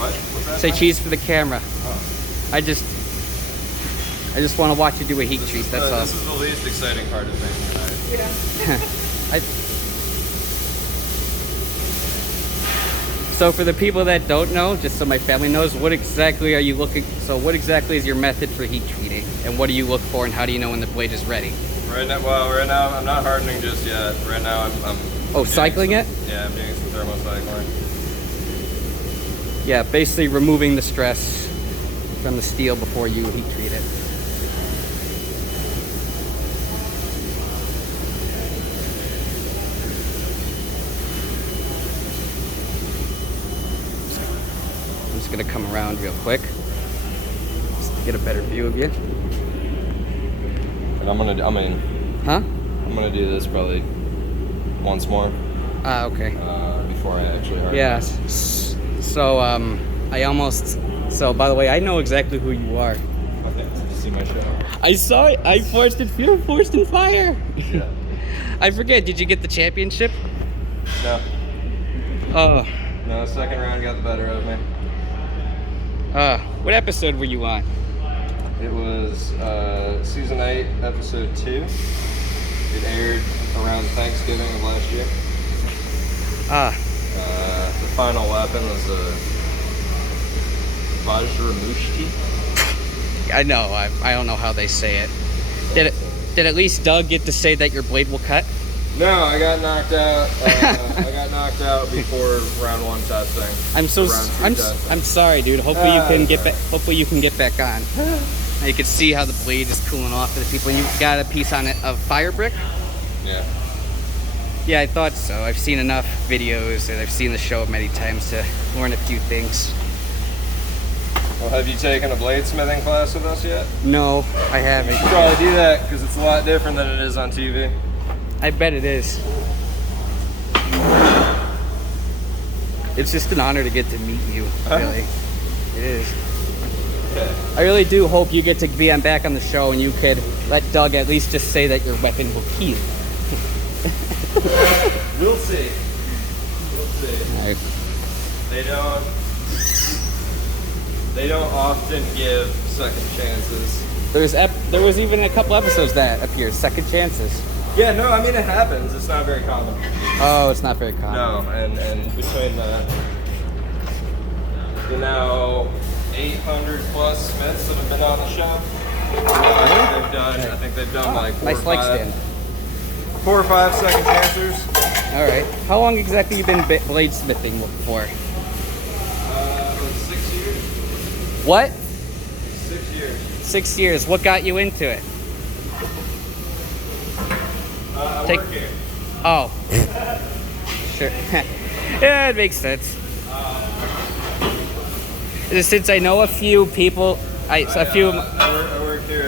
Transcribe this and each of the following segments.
What? What's that? Say cheese for the camera. Oh. I just want to watch you do a heat treat. That's all. This is the least exciting part of making an ice. Yeah. So for the people that don't know, just so my family knows, what exactly are you looking? So what exactly is your method for heat treating, and what do you look for, and how do you know when the blade is ready? Right now, I'm not hardening just yet. Right now, I'm cycling it? Yeah, I'm doing some thermocycling. Yeah, basically removing the stress from the steel before you heat treat it. I'm just gonna come around real quick, just to get a better view of you. And I'm gonna do this probably once more. Okay. Before I actually harden. Yeah. So by the way, I know exactly who you are. Okay. Did you see my show? I saw it. I forced in fire. Yeah. I forget. Did you get the championship? No. Oh. No, second round got the better of me. What episode were you on? It was season 8, episode 2. It aired around Thanksgiving of last year. The final weapon was a Vajramushti. I know. I don't know how they say it. Did at least Doug get to say that your blade will cut? No, I got knocked out. I got knocked out before round 1 testing. I'm sorry, dude. Hopefully you can get back. Hopefully you can get back on. You can see how the blade is cooling off for the people. You got a piece on it of fire brick? Yeah. Yeah, I thought so. I've seen enough videos and I've seen the show many times to learn a few things. Well, have you taken a bladesmithing class with us yet? No, I haven't. You should probably do that because it's a lot different than it is on TV. I bet it is. It's just an honor to get to meet you, really. It is. Okay. I really do hope you get to be back on the show and you could let Doug at least just say that your weapon will heal. We'll see. We'll see. All right. They don't often give second chances. There was even a couple episodes that appeared, second chances. Yeah, no, I mean it happens. It's not very common. Oh, it's not very common. No, and between the 800 plus Smiths that have been on the show, I think they've done like nice leg stand. 4 or 5 second chancers. All right. How long exactly you been bladesmithing for? 6 years. What? 6 years. 6 years. What got you into it? I work here. Oh. Sure. Yeah, it makes sense. Since I know a few people, I work here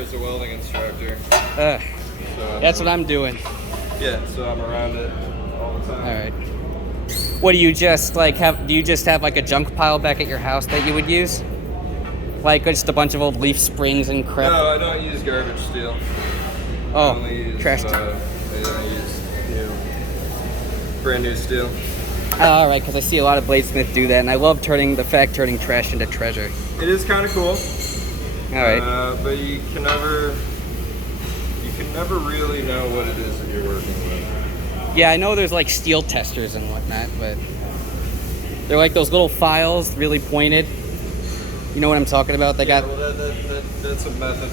as a welding instructor. So that's what I'm doing. Yeah, so I'm around it all the time. All right. What do you just have? Do you just have like a junk pile back at your house that you would use? Like just a bunch of old leaf springs and crap? No, I don't use garbage steel. Oh, I only use, trash. I use brand new steel. All right, because I see a lot of bladesmiths do that, and I love turning trash into treasure. It is kind of cool. All right. But you can never really know what it is that you're working with. Yeah, I know there's like steel testers and whatnot, but they're like those little files, really pointed. You know what I'm talking about? They got. Well, that's a method.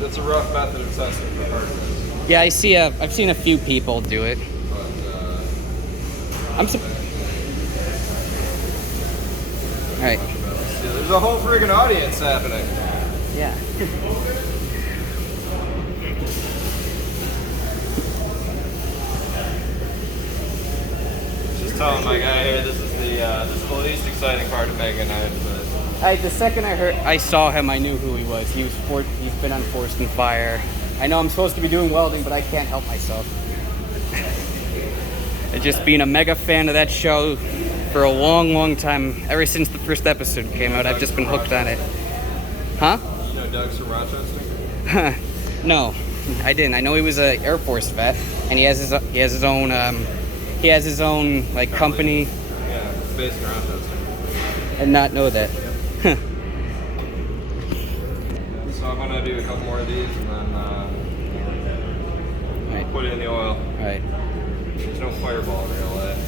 That's a rough method of testing for hardness. Yeah, I've seen a few people do it. But All right. there's a whole friggin' audience happening. Yeah. Just telling my guy here, this is the least exciting part of making knife. The second I saw him, I knew who he was. He's been on Forced in Fire. I know I'm supposed to be doing welding, but I can't help myself. Just being a mega fan of that show for a long, long time. Ever since the first episode came out, I've just been hooked on it. Huh? You know Doug's from Rochester? No, I didn't. I know he was an Air Force vet, and he has his own like company. basing around testing. And not know that. So I'm gonna do a couple more of these and then Right. put it in the oil. Right. There's no fireball in real life.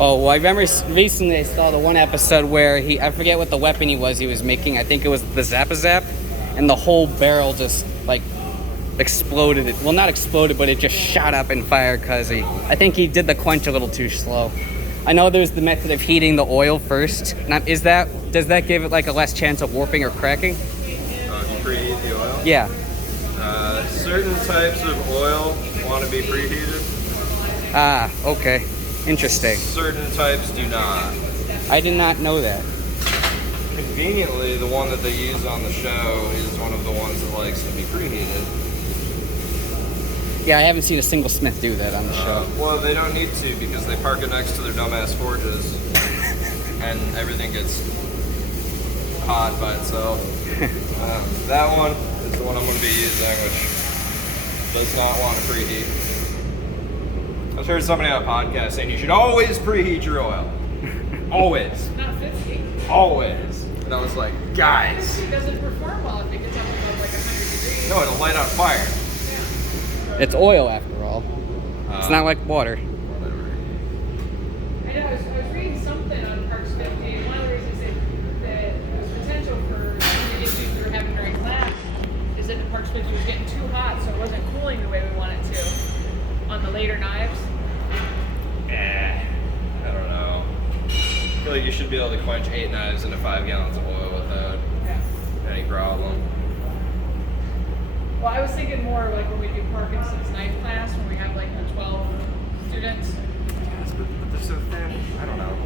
Oh, well, I remember recently I saw the one episode where I forget what the weapon he was making. I think it was the Zap-a-Zap, and the whole barrel just, like, exploded. Well, not exploded, but it just shot up in fire because I think he did the quench a little too slow. I know there's the method of heating the oil first. Now, does that give it, like, a less chance of warping or cracking? If you preheat the oil? Yeah. Certain types of oil want to be preheated. Ah, okay. Interesting. Certain types do not. I did not know that. Conveniently, the one that they use on the show is one of the ones that likes to be preheated. Yeah, I haven't seen a single smith do that on the show. Well, they don't need to because they park it next to their dumbass forges, and everything gets hot by itself. That one is the one I'm going to be using, which does not want to preheat. I've heard somebody on a podcast saying you should always preheat your oil. Always. Not 50. Always. And I was like, guys. It doesn't perform well if it gets up above like 100 degrees. No, it'll light on fire. Yeah. It's oil after all. It's not like water. Whatever. I know, I was reading something on Parks 50, and one of the reasons that there was potential for some of the issues we were having during class is that the Parks 50 was getting too hot, so it wasn't cooling the way we wanted to on the later knives. I don't know. I feel like you should be able to quench 8 knives into 5 gallons of oil without any problem. Well, I was thinking more like when we do Parkinson's knife class, when we have like the 12 students. Yes, but they're so thin. I don't know.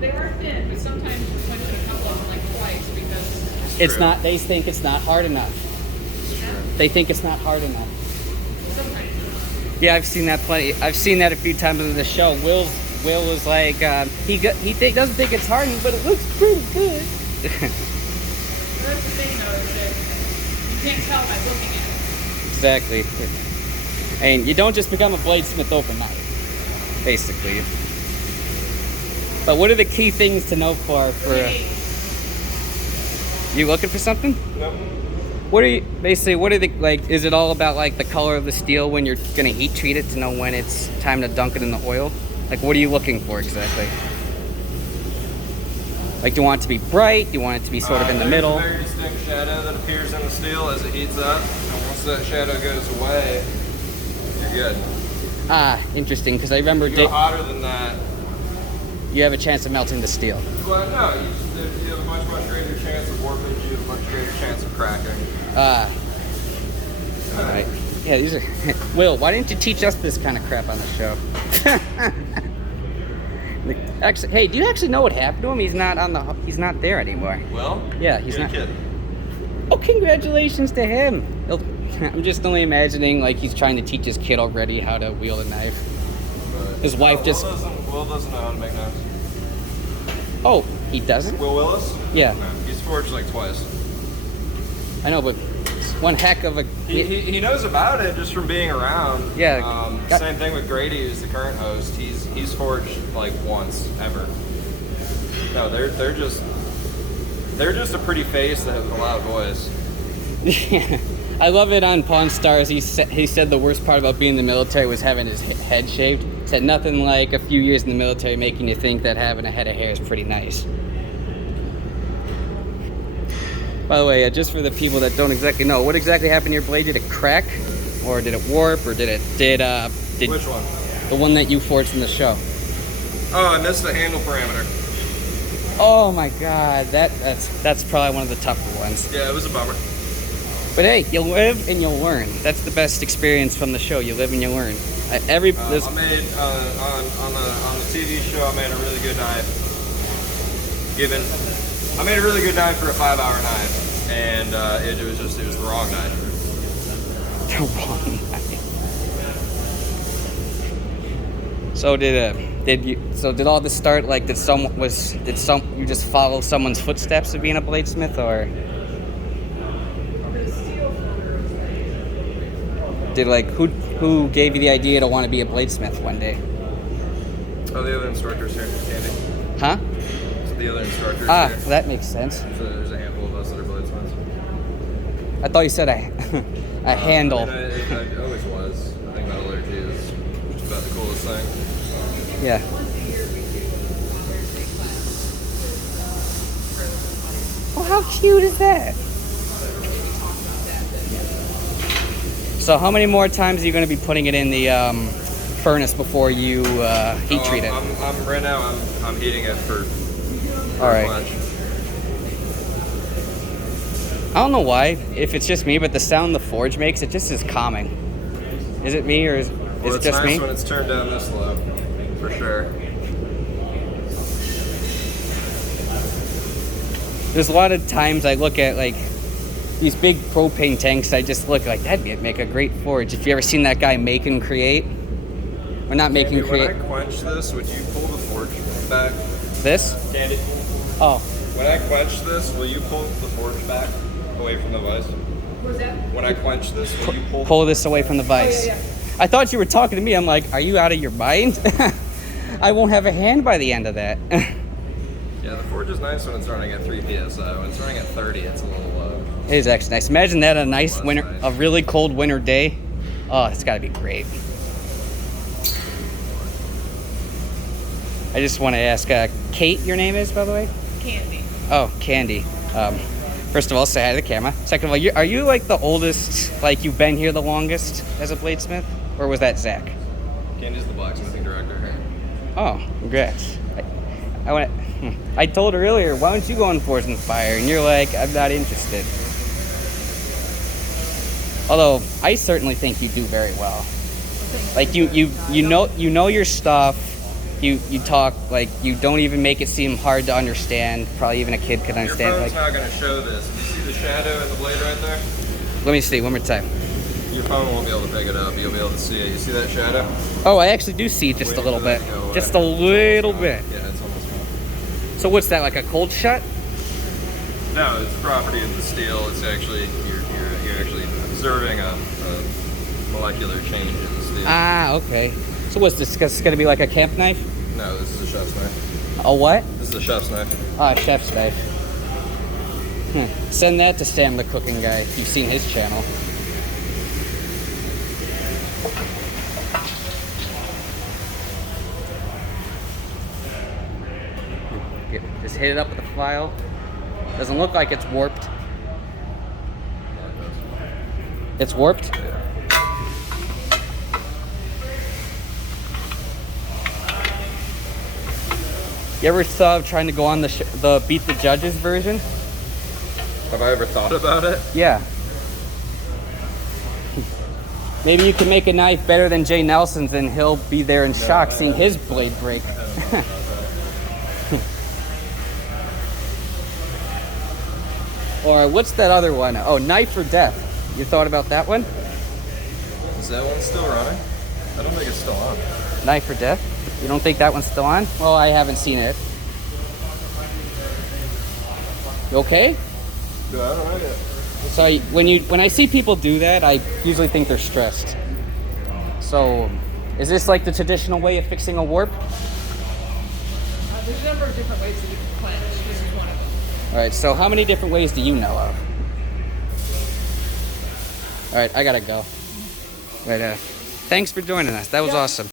They are thin, but sometimes we're quenching a couple of them like twice because It's true. not. They think it's not hard enough. They think it's not hard enough. sometimes. Yeah, I've seen that plenty. I've seen that a few times on the show. Will was like, doesn't think it's hard, but it looks pretty good. That's the thing though, is that you can't tell by looking at it. Exactly. And you don't just become a bladesmith overnight, basically. But what are the key things to know for you looking for something? Nope. What are the, like, is it all about, like, the color of the steel when you're going to heat treat it to know when it's time to dunk it in the oil? Like, what are you looking for exactly? Like, do you want it to be bright? Do you want it to be sort of in the middle? There's a very distinct shadow that appears in the steel as it heats up. And once that shadow goes away, you're good. Ah, interesting, because I remember If you go hotter than that, you have a chance of melting the steel. well, no, you have a much greater chance of warpage, you have a much greater chance of cracking. Ah. All right. Yeah, these are... Will, why didn't you teach us this kind of crap on the show? Actually, hey, do you actually know what happened to him? He's not not there anymore. Well, Yeah, he's not. Kid. Oh, congratulations to him. I'm just only imagining like he's trying to teach his kid already how to wield a knife. But, His wife just... Will doesn't know how to make knives. Oh, he doesn't? Will Willis? Yeah. No, he's forged like twice. I know, but it's one heck of a... He knows about it just from being around. Yeah. Same thing with Grady, who's the current host. He's forged like once ever. No, they're just a pretty face that has a loud voice. Yeah. I love it on Pawn Stars. He said the worst part about being in the military was having his head shaved. Said nothing like a few years in the military making you think that having a head of hair is pretty nice. By the way, just for the people that don't exactly know, what exactly happened to your blade? Did it crack, or did it warp, or did Which one? the one that you forged in the show? Oh, I missed the handle parameter. Oh my God, that's probably one of the tougher ones. Yeah, it was a bummer. But hey, you'll live and you'll learn. That's the best experience from the show. You live and you learn. I made on the TV show. I made a really good knife. I made a really good knife for a 5-hour knife, and it was the wrong knife. The wrong knife. So did all this start like you just follow someone's footsteps of being a bladesmith, or did who gave you the idea to want to be a bladesmith one day? Oh, the other instructor's here, Andy. Huh? So the other instructor's Ah, here. that makes sense. So there's a handful of us that are bladesmiths. I thought you said a handle. I mean, I always was. I think metallurgy is just about the coolest thing. Yeah. Oh, how cute is that? So how many more times are you going to be putting it in the furnace before you heat treat it? I'm right now. I'm heating it for All right. lunch. I don't know why, if it's just me, but the sound the forge makes, it just is calming. Is it me or is Well, it it's just nice me? when it's turned down this low, for sure. There's a lot of times I look at like these big propane tanks, I just look like that'd make a great forge. If you ever seen that guy make and create, or not make and create. When I quench this, would you pull the forge back? This? Candy. Oh, When I quench this, will you pull the forge back away from the vise? Was that? When I quench this, will you pull this away from the vise. yeah. I thought you were talking to me. I'm like, are you out of your mind? I won't have a hand by the end of that. Yeah, the forge is nice when it's running at 3 psi. When it's running at 30, it's a little low. It is actually nice. Imagine that on a nice That's winter, nice. a really cold winter day. Oh, it's got to be great. I just want to ask, Kate, your name is, by the way? Candy. Oh, Candy. First of all, say hi to the camera. Second of all, are you like the oldest, like you've been here the longest as a bladesmith? Or was that Zach? Candy's the blacksmithing director here. Oh, congrats. I told her earlier, why don't you go on Forge and Fire? And you're like, I'm not interested. Although, I certainly think you do very well. Like, you know your stuff. You talk, like, you don't even make it seem hard to understand. Probably even a kid could understand. Your phone's Like, not going to show this. Do you see the shadow in the blade right there? let me see, one more time. Your phone won't be able to pick it up. You'll be able to see it. You see that shadow? Oh, I actually do see just a little bit. Just a little bit. Yeah, it's almost gone. So what's that, like a cold shut? No, it's property of the steel. It's actually, you're actually observing a molecular change in the steel. Ah, okay. So what's this? It's gonna be like a camp knife? No, this is a chef's knife. A what? This is a chef's knife. Ah, chef's knife. Send that to Sam the cooking guy if you've seen his channel. Just hit it up with a file. Doesn't look like it's warped. It's warped? You ever thought of trying to go on the Beat the Judges version? Have I ever thought about it? Yeah. Maybe you can make a knife better than Jay Nelson's and he'll be there in shock seeing his blade break. Or what's that other one? Oh, Knife or Death. You thought about that one? Is that one still running? I don't think it's still on. Knife or Death? You don't think that one's still on? Well, I haven't seen it. You okay? No, I don't know yet. So when I see people do that, I usually think they're stressed. So, is this like the traditional way of fixing a warp? There's a number of different ways that you can quench. This is one of them. All right. So, how many different ways do you know of? All right, I gotta go. But thanks for joining us. That was awesome.